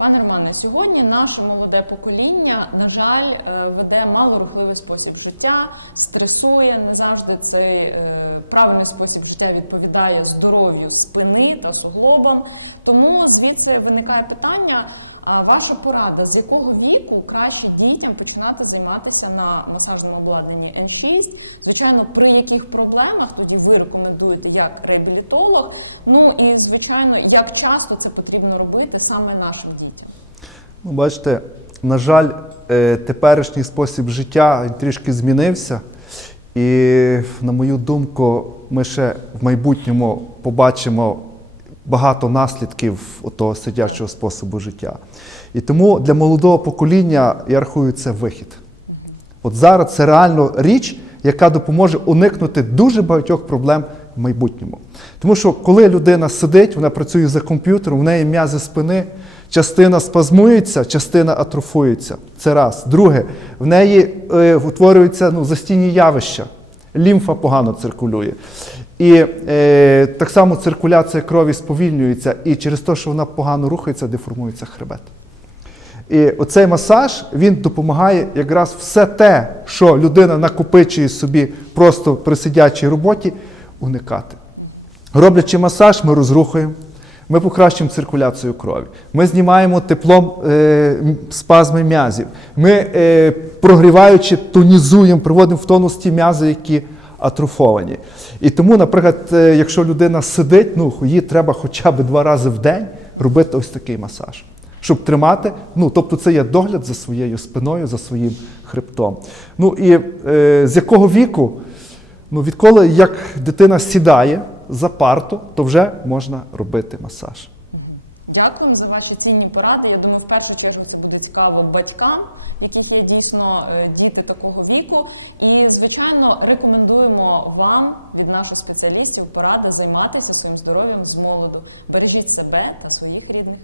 Пане Романе, сьогодні наше молоде покоління, на жаль, е, веде малорухливий спосіб життя, стресує. Не завжди цей е, правильний спосіб життя відповідає здоров'ю спини та суглобам. Тому звідси виникає питання: а ваша порада, з якого віку краще дітям починати займатися на масажному обладнанні N6? Звичайно, при яких проблемах тоді ви рекомендуєте як реабілітолог? Ну і звичайно, як часто це потрібно робити саме нашим дітям? Ну, бачите, на жаль, е, теперішній спосіб життя трішки змінився. І, на мою думку, ми ще в майбутньому побачимо багато наслідків того сидячого Так. способу життя. І тому для молодого покоління, я рахую, це вихід. От зараз це реально річ, яка допоможе уникнути дуже багатьох проблем майбутньому. Тому що коли людина сидить, вона працює за комп'ютером, в неї м'язи спини, частина спазмується, частина атрофується. Це раз. Друге, в неї е, утворюються ну, застійні явища, лімфа погано циркулює. І е, так само циркуляція крові сповільнюється, і через те, що вона погано рухається, деформується хребет. І оцей масаж він допомагає якраз все те, що людина накопичує собі просто при сидячій роботі, уникати. Роблячи масаж, ми розрухуємо, ми покращуємо циркуляцію крові, ми знімаємо теплом е, спазми м'язів, ми е, прогріваючи, тонізуємо, приводимо в тонус ті м'язи, які атрофовані. І тому, наприклад, е, якщо людина сидить, ну їй треба хоча б два рази в день робити ось такий масаж щоб тримати. Ну, тобто це є догляд за своєю спиною, за своїм хребтом. Ну і е, з якого віку? Ну, відколи як дитина сідає за парту, то вже можна робити масаж. Дякуємо за ваші цінні поради. Я думаю, в першу чергу це буде цікаво батькам, в яких є дійсно е, діти такого віку. І, звичайно, рекомендуємо вам від наших спеціалістів поради займатися своїм здоров'ям з молоду. Бережіть себе та своїх рідних.